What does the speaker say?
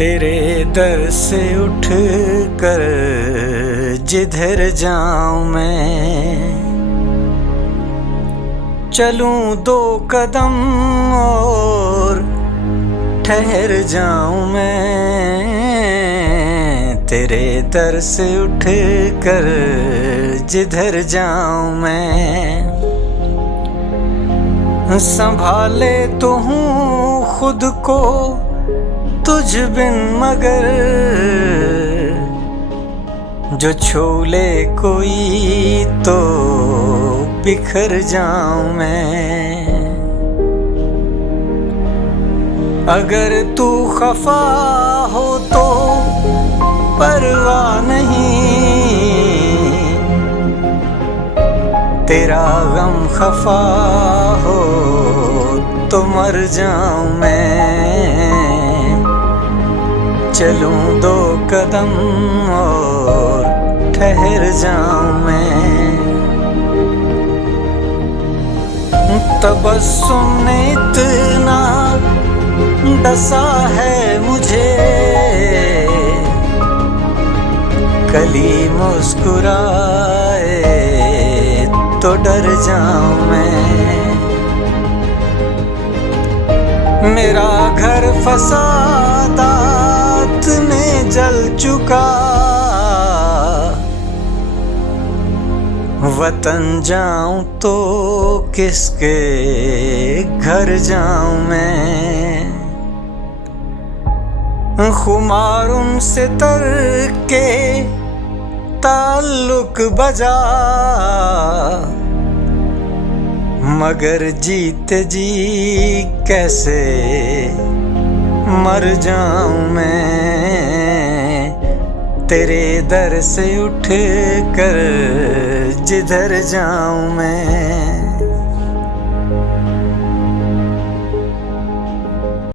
तेरे दर से उठ कर जिधर जाऊं मैं, चलूं 2 कदम और ठहर जाऊं मैं। तेरे दर से उठ कर जिधर जाऊं मैं, संभाले तो हूँ खुद को तुझ बिन मगर, जो छू ले कोई तो बिखर जाऊं मैं। अगर तू खफा हो तो परवाह नहीं, तेरा गम खफा हो तो मर जाऊं मैं। चलूं 2 कदम और ठहर जाऊं मैं। तबस्सुम ने इतना डसा है मुझे, कली मुस्कुराए तो डर जाऊं मैं। मेरा घर फसादात में जल चुका, वतन जाऊं तो किसके घर जाऊं मैं। खुमार उनसे तर के ताल्लुक बजा, मगर जीते जी कैसे मर जाऊं मैं। तेरे दर से उठ कर जिधर जाऊं मैं।